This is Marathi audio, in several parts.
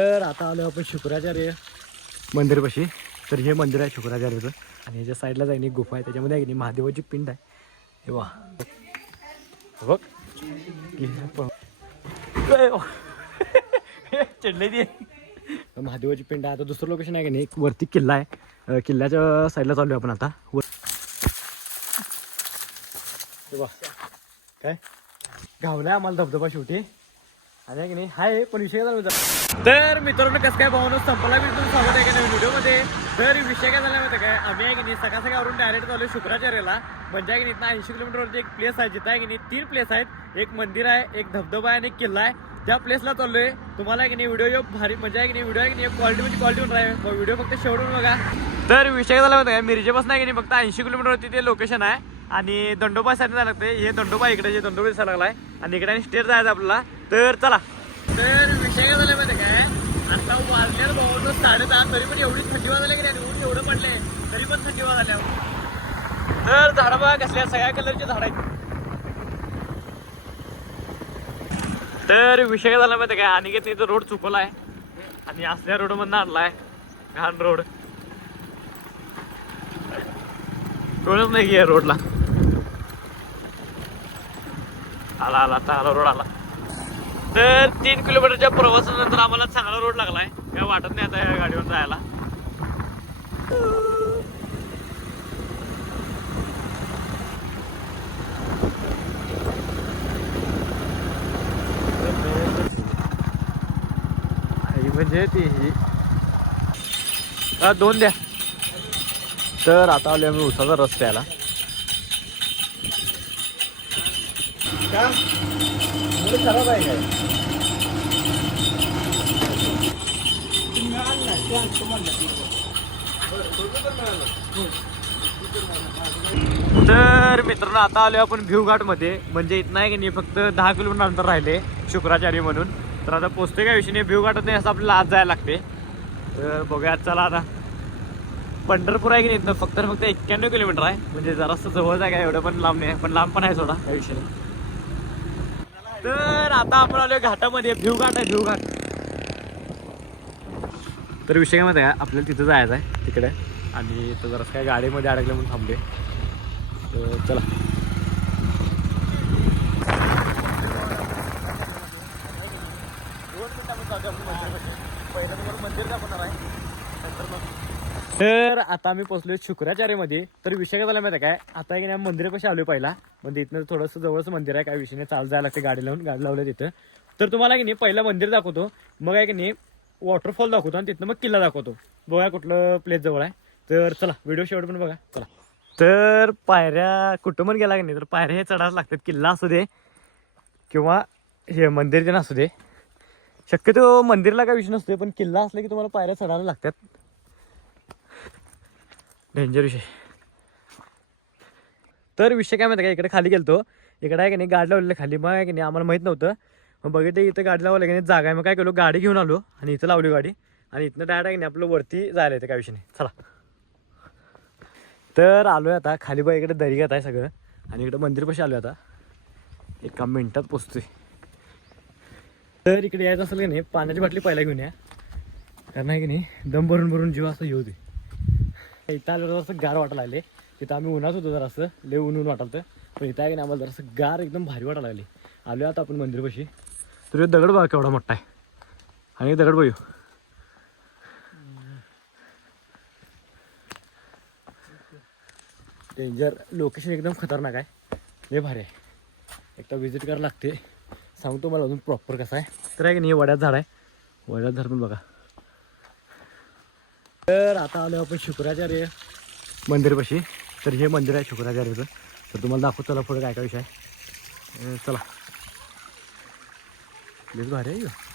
तर आता आलो आपण शुक्राचार्य मंदिरपाशी. तर हे मंदिर आहे शुक्राचार्याचं. आणि ह्याच्या साईडला जाईन एक गुफा आहे. त्याच्यामध्ये आहे की नाही महादेवाची पिंड आहे. हे वा बघ. हे प- ती. महादेवाची पिंड आहे. आता दुसरं लोकेशन आहे की नाही एक वरती किल्ला आहे. किल्ल्याच्या साईडला चालू आहे आपण आता. वर हे बघ. काय? गावलाय आम्हाला धबधबा शेवटी. आणि की नाही? हाय पण विषय झाला तर मित्रांनो कसं काय भावनो? संपला मी तुम्ही स्वागत आहे की नाही व्हिडिओमध्ये? तर विषय काय झाला माहिती काय आम्ही आहे की नाही सकाळ सकाळवरून डायरेक्ट चालू शुक्राचार्याला. म्हणजे की नाही ऐंशी किलोमीटरवरती एक प्लेस आहे. जिथं आहे की नाही तीन प्लेस आहेत. एक मंदिर आहे एक धबधबा आहे आणि एक किल्ला आहे. त्या प्लेसला चाललोय. तुम्हाला की नाही व्हिडिओ भारी म्हणजे आहे की नाही व्हिडिओ आहे की नाही क्वालिटी म्हणजे क्वालिटी होणार आहे. व्हिडिओ फक्त शेवटून बघा. तर विषय झाला माहिती काय मिरजेपासून आहे की नाही फक्त ऐंशी किलोमीटरवरती ते लोकेशन आहे. आणि दंडोबा साठी जायला लागते हे दंडोबा इकडे जे दंडोबा दिसायला लागलाय. आणि इकडे आणि स्टेट जायचं आपल्याला. तर चला. तर विषय झाला माहिती काय? आता वाजले भाऊ साडेदहा तरी पण एवढी थंडी वाजायला की नाही ऊन एवढं पडले तरी पण थंडी वाजायला तर झाडं बघा कसल्या सगळ्या कलरचे झाड आहेत. तर विषय झाला माहिती काय? अनिकेत इथं रोड चुकवलाय. आणि असल्या रोड मधनं आणलाय घाण रोड. रोडच नाही की रोडला. आला आला चांगला रोड आला. तर तीन किलोमीटरच्या प्रवासानंतर आम्हाला चांगला रोड लागलाय. काय वाटत नाही आता या गाडीवर जायला. आई म्हणजे ती ही. हा, दोन द्या. तर आता आलो आम्ही उसाचा रस्त्याला खराब आहे काय तर मित्रांनो आता आलो आपण भिवघाटमध्ये म्हणजे इथं आहे की नाही फक्त दहा किलोमीटर अंतर राहिले शुक्राचार्य म्हणून. तर आता पोचते काय विषय नाही भिवघाटात नाही असं आपल्याला आज जायला लागते. तर बघूया चला आता. पंढरपूर आहे की नाही फक्त फक्त एक्क्याण्णव किलोमीटर आहे. म्हणजे जरासं जवळ आहे काय एवढं पण लांब नाही पण लांब पण आहे सोडा. काही विषय नाही. तर आता आपण आलोय घाटामध्ये. भिवघाट आहे भिवघाट. तर विषय काय माहिती आहे आपल्याला तिथं जायचं आहे तिकडे. आणि इथं जरा काय गाडीमध्ये अडकलं म्हणून थांबले तर चला. तर आता आम्ही पोहोचलोय शुक्राचार्यमध्ये. तर विषय काय झाला माहिती आहे काय? आता एक मंदिरापाशी आलोय पहिला? म्हणजे इथनं थोडंसं जवळच मंदिर आहे काय विषय नाही चाल जायला लागते गाडी लावून गाडी लावलं तिथं. तर तुम्हाला की नाही पहिलं मंदिर दाखवतो. मग आहे की नाही वॉटरफॉल दाखवतो आणि तिथनं मग किल्ला दाखवतो. बघा कुठलं प्लेस जवळ आहे. तर चला व्हिडिओ शेवट पण बघा. चला. तर पायऱ्या कुटुंबात गेला की नाही तर पायऱ्या हे चढायला लागतात. किल्ला असू दे किंवा हे मंदिर जे असू दे. शक्यतो मंदिरला काय विषय नसतो पण किल्ला असला की तुम्हाला पायऱ्या चढायला लागतात. डेंजर विषय. तर विषय काय माहिती का? इकडे खाली गेलतो. इकडे आहे की नाही गाडी लावलेलं खाली. मग आहे की नाही आम्हाला माहीत नव्हतं. मग बघितलं इथं गाडी लावलं की नाही जागा आहे. मग काय केलो गाडी घेऊन आलो आणि इथं लावली गाडी. आणि इथनं डायरेक्ट आहे की नाही आपलं वरती जायला येतं काय विषय नाही. चला. तर आलोय आता. खाली बघा इकडे दर्यात आहे सगळं. आणि इकडे मंदिरपाशी आलोय आता. एका मिनिटात पोचतोय. तर इकडे यायचं असेल की नाही पाण्याची बाटली पहिला घेऊन या. कारण आहे की नाही दम भरून भरून जीव असं येऊ दे. इथं आलं जरासं गार वाटायला लागले. तिथं आम्ही उन्हात होतो जरासं. लय ऊन ऊन वाटायचं पण इथं आहे की आम्हाला जरासं गार एकदम भारी वाटायला लागली. आलो आता आपण मंदिरपाशी. तर दगड बघा केवढा मोठा आहे. आणि दगड बघू. डेंजर लोकेशन एकदम खतरनाक आहे. लय भारी आहे. एकदा व्हिजिट करायला लागते. सांगतो मला अजून प्रॉपर कसं आहे. तर आहे की नाही वड्यात झाड आहे. वड्यात झाड पण बघा. तर आता आलो आपण शुक्राचार्य मंदिरपाशी. तर हे मंदिर आहे शुक्राचार्याचं. तर तुम्हाला दाखवतो चला पुढे काय काय विषय आहे. चला. लयच भारी आहे.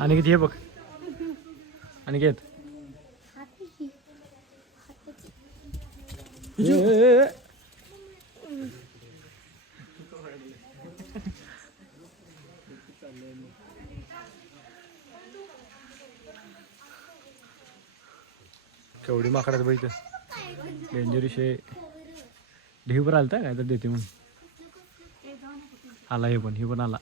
आणि किती हे बघ. आणि घेत. केवढी माकडाचं बघितलं डेंजर विषय. ढेवर आलता काय तर देते म्हणून. आला हे पण हे पण आला.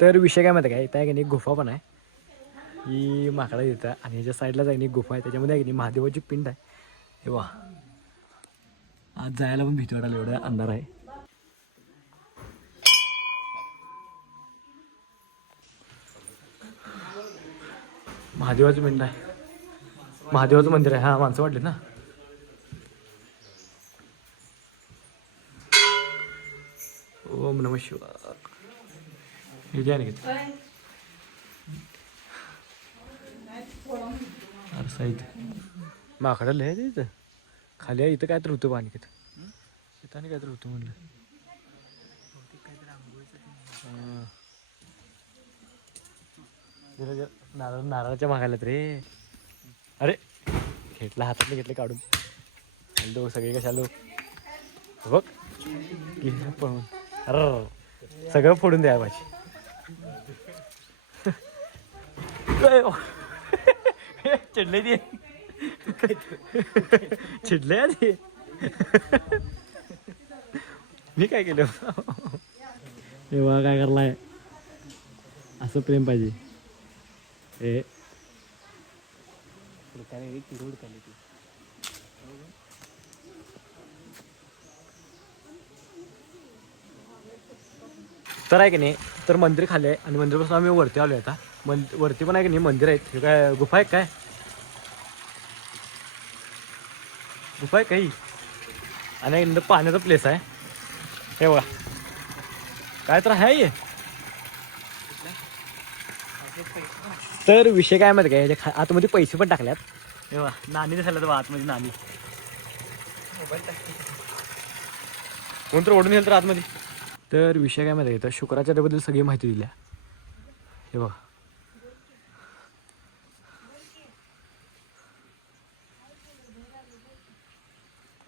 तर विषय काय माहिती आहे काय? त्या आहे की नाही गुफा पण आहे. ही माकडा येतं आणि ह्याच्या साईडला जाईन एक गुफा आहे. त्याच्यामध्ये आहे की नाही महादेवाची पिंड आहे. हे वा आज जायला पण भीती वाटायला एवढा अंधार आहे. महादेवाचं पिंड आहे. महादेवाचं मंदिर आहे. हा माणसं वाटले ना. ओम नम शिवा हे द्या इथं. माकडं लय आहे इथं. खाली आहे इथं काय तर होतं पाणी इथं. इथं आणि काय तर होतं म्हणलं. जरा जरा. नारळ नारळाच्या मागायला रे. अरे घेतला हातातले घेतले काढून. आणि दोघ सगळे कशा लोक बघ. पळून अरे सगळं फोडून द्या माझी चिडले ते. चिडले ते. मी काय केलं? तेव्हा काय करलाय? असं प्रेम पाहिजे. हे तर आहे की नाही तर मंदिर खाली आहे आणि मंदिरपासून आम्ही वरती आलो आता. मंद वरती पण आहे की नाही मंदिर आहेत. हे काय गुफा आहे काय? गुफा आहे काही? आणि पाण्याचा प्लेस आहे. हे बघा. काय तर आहे हे. तर विषय काय माहिती काय? खा- आतमध्ये पैसे पण टाकल्यात. हे नाणी दिसायला तर आतमध्ये नाणी. कोण तर ओढून येईल तर आतमध्ये. तर विषय काय माहिती आहे तर शुक्राचार्याबद्दल सगळी माहिती दिल्या. हे बघा.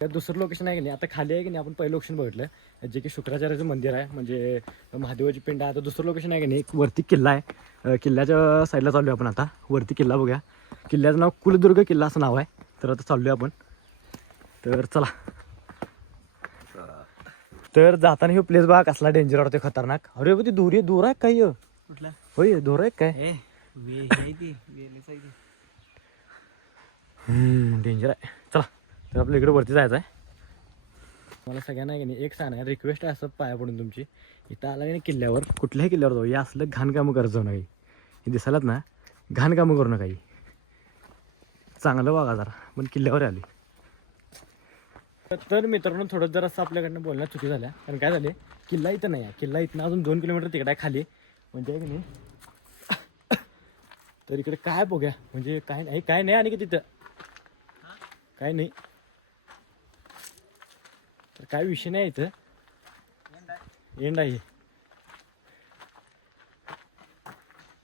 त्यात दुसरं लोकेशन आहे की नाही आता खाली आहे की नाही आपण पहिलं लोकेशन बघितलं. जे की शुक्राचार्याचं मंदिर आहे म्हणजे महादेवाची पिंड आहे. आता दुसरं लोकेशन आहे की नाही एक वरती किल्ला आहे. किल्ल्याच्या साईडला चाललो आपण आता. वरती किल्ला बघूया. किल्ल्याचं नाव कुलदुर्ग किल्ला असं नाव आहे. तर आता चाललो आपण. तर चला. तर जाताना हे प्लेस बघा कसला डेंजर वाटते खतरनाक. अरे ती दूर आहे दूर आहे काय कुठला? होय दूर आहे काय? आहे. डेंजर आहे. तर आपल्या इकडे वरती जायचं आहे. मला सगळ्यांना आहे की नाही एक सांगा रिक्वेस्ट आहे असं पाया पडून तुमची. इथं आला की नाही किल्ल्यावर कुठल्याही किल्ल्यावर जाऊ या असलं घाणकामं करत जाऊ नका. हे दिसायलात ना घाणकामं करू नका चांगलं वागा जरा पण किल्ल्यावर आली. तर मित्रांनो थोडं जर असं आपल्याकडनं बोलण्यात चुकी झाल्या कारण काय झाले किल्ला इथं नाही आहे. किल्ला इथनं अजून दोन किलोमीटर तिकडे आहे खाली. म्हणजे आहे की नाही तर इकडे काय बघूया. म्हणजे काय नाही काय नाही आणि की तिथं काय नाही. तर काय विषय नाही इथं. एंड आहे.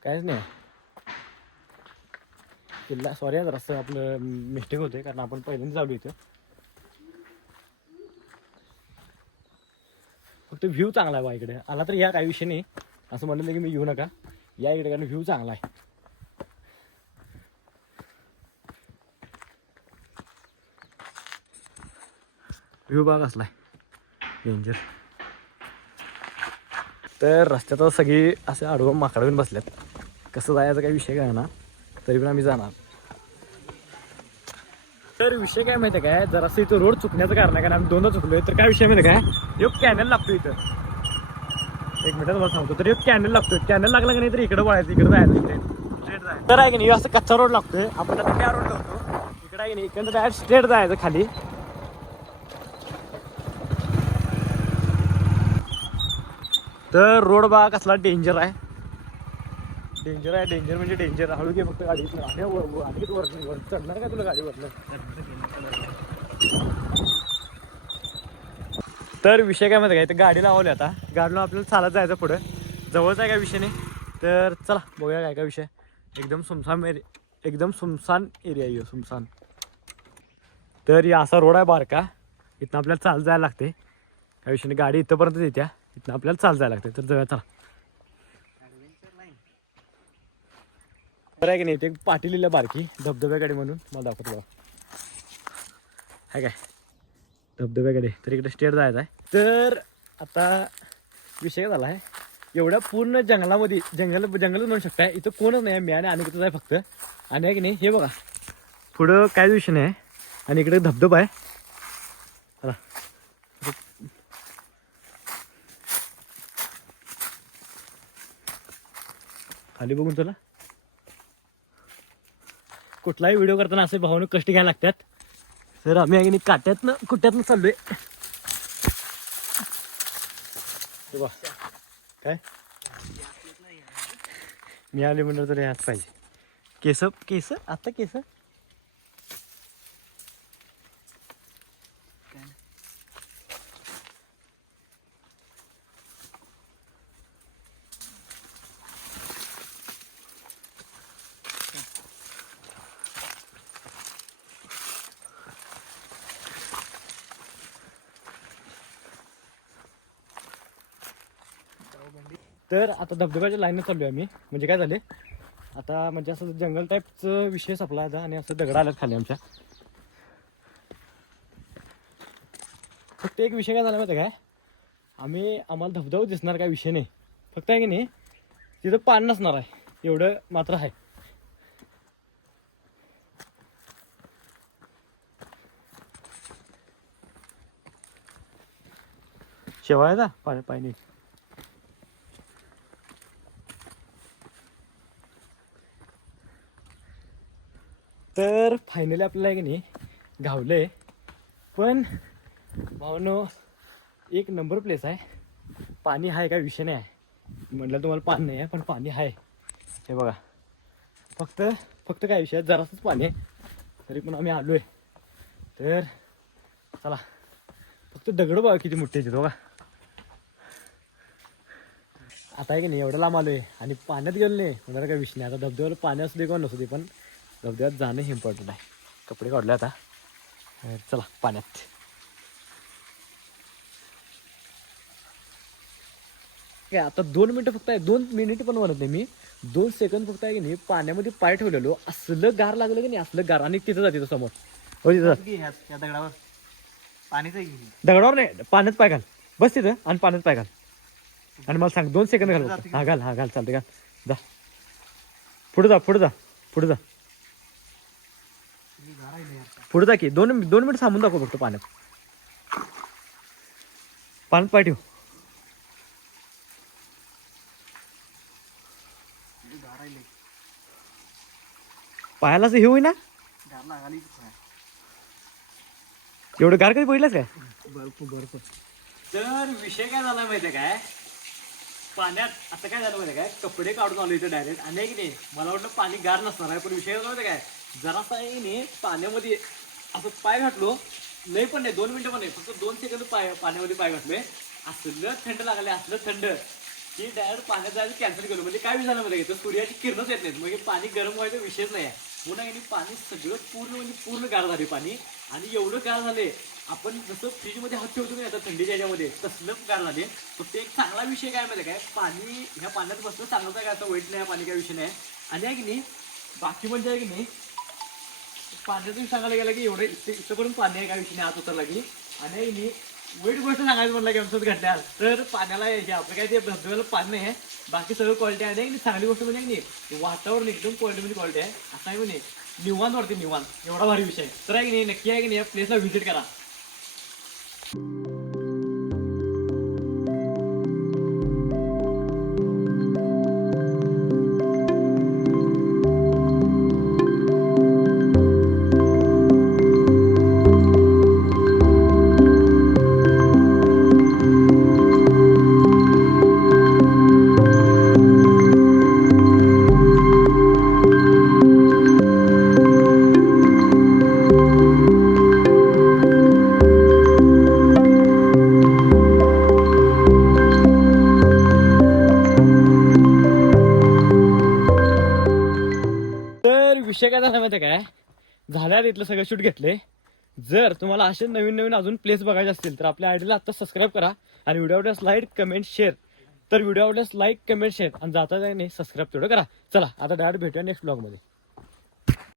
कायच नाही. किल्ला सॉरी आज रस्ता आपलं मिस्टेक होते कारण आपण पहिल्यांदा चालू इथं. फक्त व्ह्यू चांगला आहे बा इकडे. आला तर या काही विषय नाही. असं म्हणलं की मी येऊ नका. या इकडे कारण व्ह्यू चांगला आहे. व्ह्यू असला आहे. डेंजर तर रस्त्यात सगळी असे आडवं माकडं बसल्यात. कसं जायचं काही विषय काय ना तरी पण आम्ही जाणार. तर विषय काय माहिती आहे काय? जरासं इथं रोड चुकण्याचं कारण आहे कारण आम्ही दोनदा चुकलोय. तर काय विषय माहिती काय? एक कॅनल लागतो इथं. एक मिनिटात मला सांगतो तर एक कॅनल लागतो कॅनल लागला की नाही तर इकडे वळायचं इकडे जायचं इकडे तर आहे की नाही असं कच्चा रोड लागतोय. आपण आता त्या रोड लागतो इकडे आहे की नाही इकडे डायरेक्ट स्ट्रेट जायचं खाली. तर रोड बा कसला डेंजर आहे. डेंजर आहे डेंजर म्हणजे डेंजर हळू घे फक्त गाडी. अरे वर- चढणार का तुला गाडीवरनं तर विषय काय माहिती काय तर गाडी लावली आता. गाडीला आपल्याला चालत जायचं पुढं. जवळच आहे काय विषय नाही? तर चला बघूया काय काय विषय. एकदम सुमसान एरिया एकदम सुमसान एरिया आहे सुमसान तर या असा रोड आहे बारका. इथनं आपल्याला चालत जायला लागते. काय विषय नाही. गाडी इथंपर्यंत येत्या. तिथनं आपल्याला चाल जायला लागते तर जाऊया चला. बरं आहे की नाही ते पाटीलीला बारकी धबधब्याकडे म्हणून. मला दाखवतो बघा. हाय काय? धबधब्याकडे तर इकडे स्टेट जायचं आहे. तर आता विषय झाला आहे. एवढ्या पूर्ण जंगलामध्ये जंगल जंगल म्हणू शकताय. इथं कोणच नाही मी आणि अनेकच आहे फक्त. आणि आहे की नाही हे बघा. पुढं काय विषय नाही आणि इकडे धबधबा आहे. खाली बघून तुला कुठलाही व्हिडिओ करताना असे भावने कष्ट घ्यायला लागतात. तर आम्ही आहे नाही काट्यातनं कुट्यातनं चाललोय. काय? मी आले म्हणलं तर याच पाहिजे. केस केस आता केस तर आता धबधब्याच्या लाईननं आहे आम्ही. म्हणजे काय झाले आता म्हणजे असं जंगल टाईपचं विषय सपला आता आणि असं दगड आल्यात खाली आमच्या. फक्त एक विषय काय झाला माहिती आहे काय आम्ही आम्हाला धबधबा दिसणार काय विषय नाही. फक्त आहे की नाही तिथं पाणी नसणार आहे. एवढं मात्र आहे. शेवायचा पाणी पाणी. तर फायनली आपल्याला आहे की नाही घावलंय पण भावनो एक नंबर प्लेस आहे. पाणी आहे काय विषय नाही आहे. म्हटलं तुम्हाला पाणी नाही आहे पण पाणी आहे. हे बघा. फक्त फक्त काय विषय आहे, जरासंच पाणी आहे. तरी पण आम्ही आलो आहे तर चला. फक्त दगडं बघा किती मोठे आहेत बघा. आता आहे की नाही एवढं लांब आलो आहे आणि पाण्यात गेलो नाही. होणार काय विषय नाही. आता धबधब्याला पाणी असू दे किंवा नसू दे पण धबधब्यात जाणं हे इम्पॉर्टंट आहे. कपडे काढले आता. चला पाण्यात. काय आता दोन मिनिटं फक्त आहे. दोन मिनिट पण म्हणत नाही मी. दोन सेकंद फक्त आहे की नाही पाण्यामध्ये पाय ठेवलेलो. असलं गार लागलं की नाही असलं गार. आणि तिथं जाते समोर. हो तिथं दगडावर. पाणीच की. दगडावर नाही पाण्यात पाय घाल. बस तिथं आणि पाण्यात पाय घाल. आणि मला सांग दोन सेकंद घाल. हा घाल हा घाल. चालते घाल. जा. पुढे जा पुढे जा पुढे जा. पुढे जा की. दोन दोन मिनिट थांबून दाखव फक्त पाण्यात. पाण्यात पाय ठेव. पायाला हे होईना? एवढं गार कधी बघितलंच काय? बर्फ बर्फ तर विषय काय झाला माहितीये काय? पाण्यात आता काय झालं माहितीये काय? कपडे काढून आलो इथे डायरेक्ट आणि नाही? मला वाटलं पाणी गार नसणार आहे पण विषय काय माहितीये काय? जरासा नाही पाण्यामध्ये असं पाय घातलो लय पण नाही दोन मिनिटं पण नाही फक्त दोन सेकंद पाय पाण्यामध्ये पाय घातले. असलं थंड लागले असलं थंड. की डायरेक्ट पाण्यात जायचं कॅन्सल केलं. म्हणजे काय झालं म्हणजे तर सूर्याची किरणच येत नाहीत. म्हणजे पाणी गरम व्हायचा विषयच नाही आहे. पुन्हा की नाही पाणी सगळं पूर्ण म्हणजे पूर्ण गार झाले पाणी. आणि एवढं गार झाले आपण जसं फ्रीजमध्ये हात ठेवतो नाही आता थंडीच्या याच्यामध्ये तसलं गार झाले. फक्त एक चांगला विषय काय माहिती काय पाणी ह्या पाण्यात बसलं चांगलं काय असं वाईट नाही पाणी काय विषय नाही. आणि आहे की नाही बाकी म्हणजे आहे की नाही पाण्यातून सांगायला गेलं की एवढं इथपर्यंत पाणी आहे काय विषय नाही आत उतरला की. आणि मी वाईट गोष्ट सांगायचं म्हणलं की आमच्यात घडल्या तर पाण्याला हे आपलं काय ते धबधब्याला पाणी नाही आहे. बाकी सगळं क्वालिटी आहे. आणि चांगली गोष्ट म्हणजे नाही वातावरण एकदम क्वालिटीमध्ये म्हणजे क्वालिटी आहे. असं आहे म्हणे. निवांत वाटते निवांत. एवढा भारी विषय तर आहे की नाही नक्की आहे की नाही प्लेसला व्हिजिट करा. विषय काय झाला माहिती आहे काय? झाल्या इथलं सगळं शूट घेतले. जर तुम्हाला असे नवीन नवीन अजून प्लेस बघायचे असतील तर आपल्या आयडीला आता सबस्क्राईब करा आणि व्हिडिओ स्लाईड कमेंट शेअर तर व्हिडिओ आवडल्यास लाईक कमेंट शेअर आणि जाता नाही सबस्क्राईब तेवढं करा. चला आता डायरेक्ट भेटूया नेक्स्ट ब्लॉगमध्ये